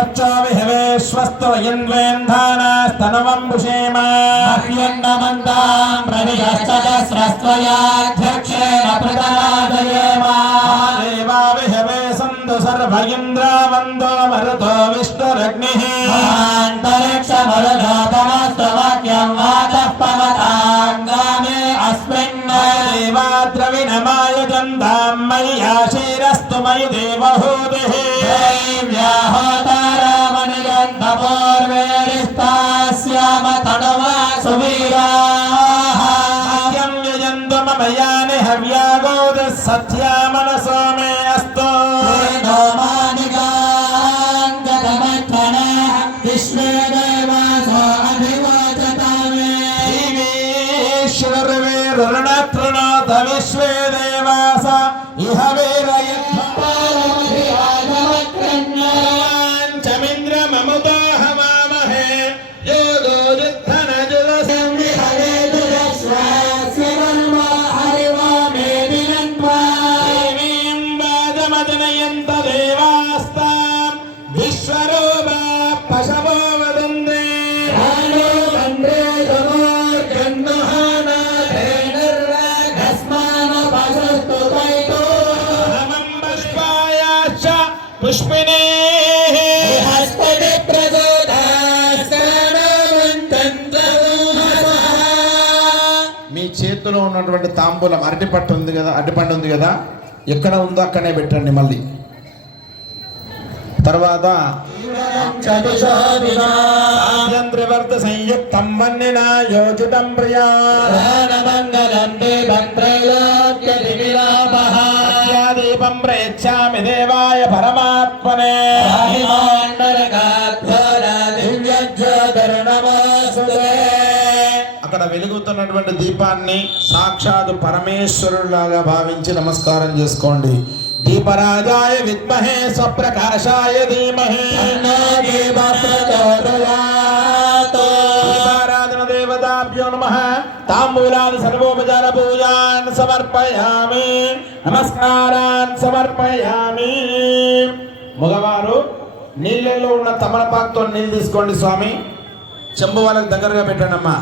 विहवेश्वस्तवयन्वेन्धानास्तनवम्बुषेम अह्यन्नमन्तां प्रविशस्तदस्रस्त्वयाध्यक्षेण प्रतनादयेम देवा विहवे सन्तु सर्व इन्द्रावन्दो मरुतो विष्णुरग्निः अन्तरिक्षमरुतमस्तवाक्यं वाचः पवताङ्गामे अस्मिन् देवाद्रविणमायजन्तां मयि आशीरस्तु मयि देवहूतिः व्याहतारामनिगन्धपूर्वेरिस्तास्याम तडवा सुवीराः सत्यं यजन्तु मम यानि हव्यागोदः सत्या मनसो मे अस्तु विश्वेदेवासो अभिवाचतामे ऋणतृणोत विश्वे देवास इह वीरयच्छमिन्द्रममुतो हवामहे योगो युद्धनजुलसं हरे दुरश्वास्यवन्वा हरिवा मे विनन्त्वा देवीं वाजमजनयन्त देवास्तां विश्वरूपा पशवो वदन्ते भानो वन्दे तमोर्जन्महानाथेनर्वाघस्मान पशस्तु त्वयितो अहमं पुष्पायाश्च पुष्पिणे हस्पति प्रचोदास्कानवन्तन्तमोहसः మీ చేతిలో ఉన్నటువంటి తాంబూలం అరటిపట్టు ఉంది కదా, అరటిపండు ఉంది కదా, ఎక్కడ ఉందో అక్కడనే పెట్టండి. మళ్ళీ తర్వాత త్రివర్త సంయుక్తం వన్నినా యోజితం ప్రియా మంగళం దీపం త్రైలోక్యదివిలాపః దీపం ప్రయచ్చామి దేవాయ పరమాత్మనే అక్కడ వెలుగుతున్నటువంటి దీపాన్ని సాక్షాత్ పరమేశ్వరులాగా భావించి నమస్కారం చేసుకోండి. దీపరాజాయ విద్మహే స్వప్రకాశాయ ధీమహి దీపారాధన దేవతాభ్యో నమః. తాంబూలాన్ని సర్వోపచార పూజాన్ సమర్పయామి, నమస్కారాన్ సమర్పయామి. మగవారు నీళ్ళల్లో ఉన్న తమలపాకుతో నీళ్ళు తీసుకోండి స్వామి. చెంబు వాళ్ళకి దగ్గరగా పెట్టండి అమ్మా.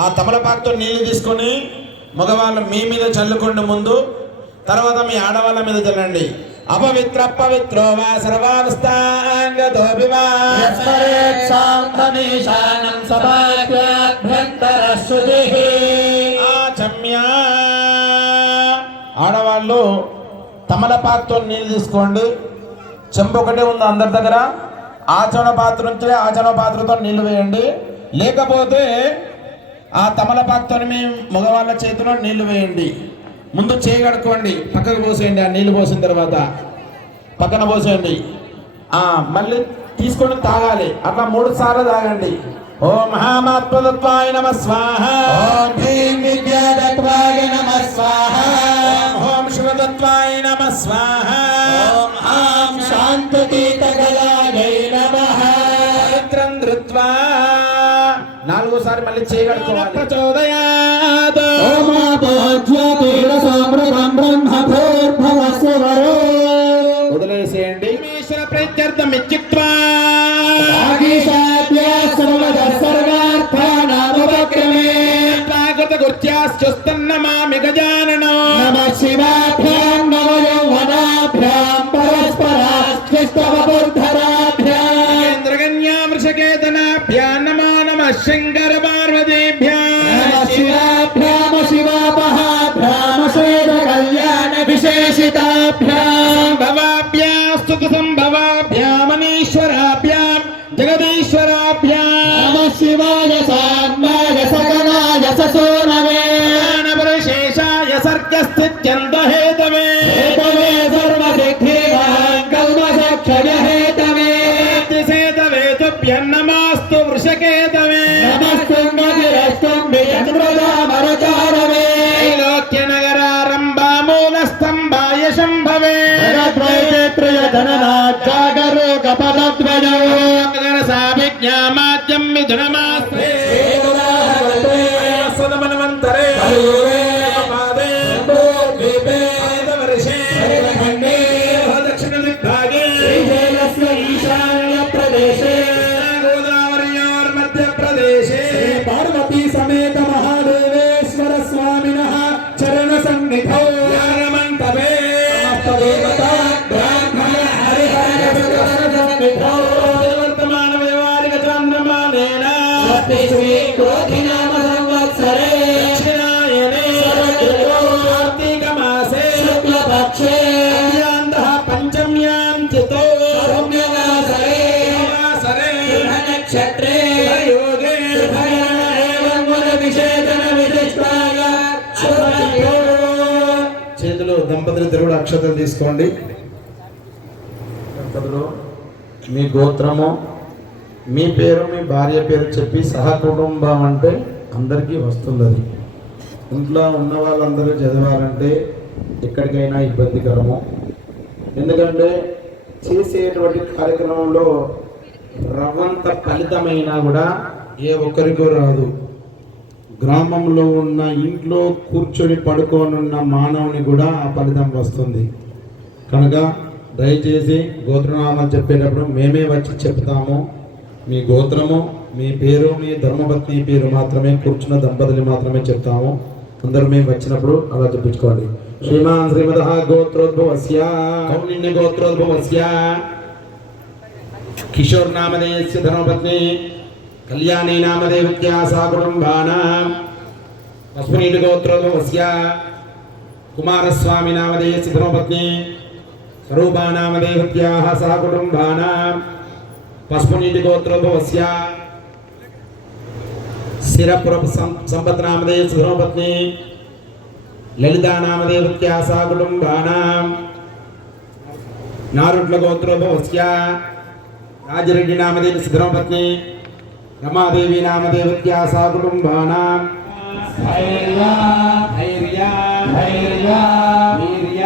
ఆ తమలపాకుతో నీళ్లు తీసుకొని మగవాళ్ళు మీ మీద చల్లుకోండి ముందు, తర్వాత మీ ఆడవాళ్ళ మీద చల్లండి. అపవిత్ర పవిత్రో వా సర్వావస్థాంగతో ఆడవాళ్ళు తమలపాకుతో నీళ్ళు తీసుకోండి. చెంబు ఒకటే ఉంది అందరి దగ్గర. ఆచరణ పాత్ర నుంచి ఆచరణ పాత్రతో నీళ్లు వేయండి. లేకపోతే ఆ తమలపాకుతో మీ మగవాళ్ళ చేతిలో నీళ్లు వేయండి. ముందు చేయి కడుక్కోండి, పక్కకు పోసేయండి. ఆ నీళ్లు పోసిన తర్వాత పక్కన పోసేయండి. మళ్ళీ తీసుకొని తాగాలి. అట్లా 3 సార్లు తాగండి. ఓం మహామాత్మతత్వాయ నమః స్వాహ, ఓం హ్రీం విద్యాతత్వాయ నమః స్వాహ, ఓం శివతత్వాయ నమః స్వాహ, ఓం ఆం శాంతతీతగలాయై నమః. పవిత్రం ధృత్వా 4సారి మళ్ళీ చేయి కడుక్కోవాలి. ప్రచోదయాత్ వదిలేసేయండి. ఈశ్వర ప్రత్యర్థం ఇత్యుక్త్వా గుర్త్యాశ్చుస్తన్నమామి గజాననో నమః శివాభ్యాం నమో యౌవనాభ్యాం పరస్పరాశ్లిష్టవపుర్ధరాభ్యాం ఇంద్రగణ్యా వృషకేతనాభ్యాం నమో నమః శంకర పార్వతీభ్యాం నమః శివాభ్యాం శివాపహాభ్యాం శ్వేత కళ్యాణ విశేషితాభ్యాం భవాభ్యాస్తు సంభవాభ్యామనీశ్వరాభ్యాం జగదీశ్వరాభ్యాం నమః శివాయ సామ్యాయ సకలాయ ససోనవే పురుషేశాయ సర్గస్థిత్యంత హేతవే హేతవే సర్వసిద్ధివాన్ కల్మషక్షయ హేతవే సేతవే తుభ్యన్నమాస్తు వృషకేతవే నమస్తంగతిరస్తం విచంద్రదామరచారవే త్రైలోక్యనగరారంభామూలస్తంభాయ శంభవే జగద్వైచిత్రయధననాట్యాగరోగపదద్వయో సాభిజ్ఞామాద్యం మిథునమాస్తే సదమన్వంతరే పాదే ద్వీపే వర్షే దక్షిణ దిగ్భాగే तस्मिन् क्रोधिनाम संवत्सरे दक्षिणायने कार्तीकमासे शुक्लपक्षे अद्यान्तः पञ्चम्यां तिथौ सौम्यवासरे शुभनक्षत्रे योगे एवं गुणविशेषण विशिष्टाय शुभयो చేతిలో దంపతులిద్దరు కూడా అక్షతలు తీసుకోండి. దంపతులు మీ గోత్రము, మీ పేరు, మీ భార్య పేరు చెప్పి సహకుటుంబం అంటే అందరికీ వస్తుంది. అది ఇంట్లో ఉన్న వాళ్ళందరూ చదవాలంటే ఎక్కడికైనా ఇబ్బందికరము. ఎందుకంటే చేసేటువంటి కార్యక్రమంలో రవ్వంత ఫలితమైనా కూడా ఏ ఒక్కరికో రాదు. గ్రామంలో ఉన్న ఇంట్లో కూర్చొని పడుకోనున్న మానవుని కూడా ఆ ఫలితం వస్తుంది. కనుక దయచేసి గోత్రనామాలు చెప్పేటప్పుడు మేమే వచ్చి చెప్తాము. మీ గోత్రము, మీ పేరు, మీ ధర్మపత్ని పేరు మాత్రమే, కూర్చున్న దంపతులు మాత్రమే చెప్తాము. అందరూ మేము వచ్చినప్పుడు అలా చెప్పించుకోండి. శ్రీమాన్ శ్రీమదః గోత్రోద్భవస్య కౌలిన్య గోత్రోద్భవస్య కిషోర్ నామధేయస్య ధర్మపత్ని కళ్యాణి నామదేవత్యా సా కుటుంబానాం అశ్వనీటి గోత్రోద్భవస్య కుమారస్వామి నామధేయస్య ధర్మపత్ని స్వరూపా నామదేవత్యాః సహ కుటుంబానాం పస్పునీటి గోత్రోద్భవస్య సిరపుర సంపత్ నామధేయస్య ధర్మపత్ని లలితా నామదేవత్యాః సహ కుటుంబానాం నారుట్ల గోత్రోద్భవస్య రాజరెడ్డి నామధేయస్య ధర్మపత్ని రమాదేవి నామదేవత్యాः సహ కుటుంబానాం धैर्य ధైర్య धैर्य వీర్య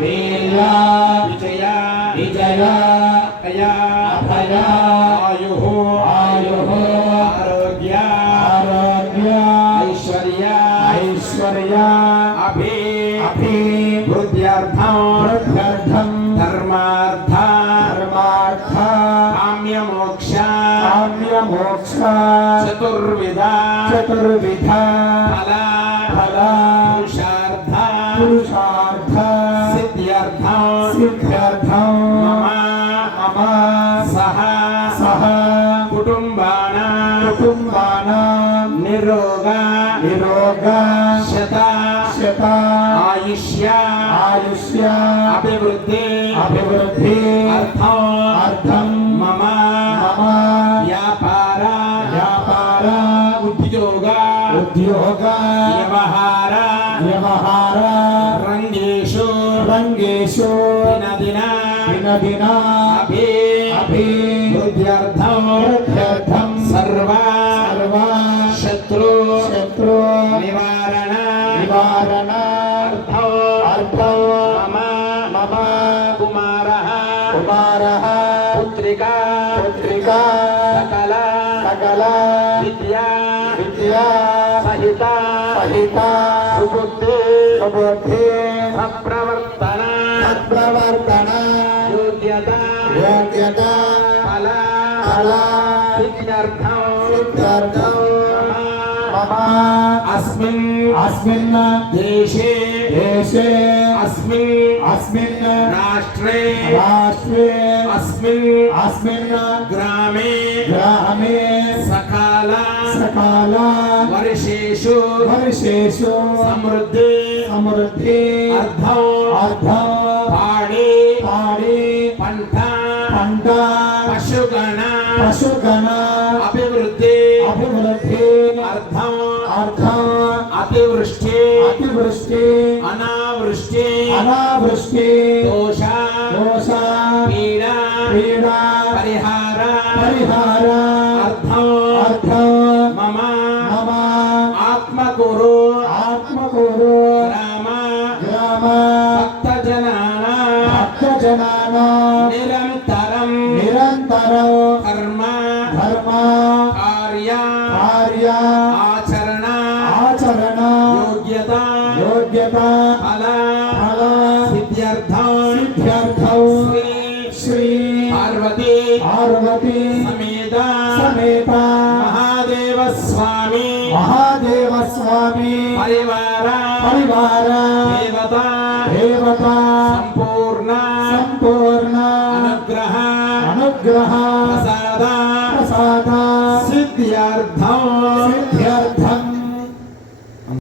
वीर्य విజయ विजय అయ अभय ఆయుః आयुः ఆరోగ్య आरोग्य ఐశ్వర్య ऐश्वर्य అభి अभि వృద్ధ్యర్థం वृद्ध्यर्थं ధర్మార్థ धर्मार्थ కామ్యమోక్ష काम्य मोक्ष చతుర్విధ चतुर्विध ఫల फल పురుషార్థ पुरुषार्थ సిద్ధ్యర్థం सिद्ध्यर्थं మమ मम సహ सह కుటుంబానాం कुटुम्बानां నిరోగ निरोग శత शत ఆయుష్య आयुष्य అభివృద్ధి अभिवृद्धि అర్థం अर्थं మమ मम వ్యాపార व्यापार ఉద్యోగ उद्योग వ్యవహార व्यवहार రంగేషు रंगेषु దినదిన दिन दिन అభి अभि వృద్ధ్యర్థం वृद्ध्यर्थं సర్వ सर्व శత్రు शत्रु నివారణ निवारण అర్థం अर्थं మమ मम కుమారః कुमारः పుత్రికా पुत्रिका సకల सकल విద్యా विद्या సహిత सहिता సుబుద్ధి सुबुद्धि సత్ప్రవర్తన सत्प्रवर्तन యోగ్యత योग्यता ఫల फल సిద్ధ్యర్థం सिद्ध्यर्थं मम అస్మిన్ अस्मिन् దేశే देशे అస్మిన్ अस्मिन् రాష్ట్రే राष्ट्रे అస్మిన్ अस्मिन् గ్రామే ग्रामे సకాల सकाल వర్షేషు वर्षेषु సమృద్ధి समृद्धि అర్థం अर्थं పాడి पाडि పంట पंट పశుగణ पशुगण అభివృద్ధి अभिवृद्धि అర్థం अर्थं అతివృష్టి अतिवृष्टि అనావృష్టి अनावृष्टि దోష दोष పీడ पीडा పరిహార परिहार అర్థం अर्थं మమ मम ఆత్మగురు आत्मगुरु గ్రామ ग्राम భక్తజనాన भक्तजनानां నిరంతరం निरन्तरं కర్మ धर्म కార్య कार्य ఆచరణ आचरण యోగ్యత योग्यता ఫల फल సిద్ధ్యర్థం सिद्ध्यर्थं శ్రీ श्री పార్వతీ पार्वती సమేత समेत మహాదేవ స్వామి महादेव स्वामी పరివార परिवार దేవత देवता సంపూర్ణ संपूर्ण అనుగ్రహ अनुग्रह ప్రసాద प्रसाद సిద్ధ్య సిద్ధిరర్థం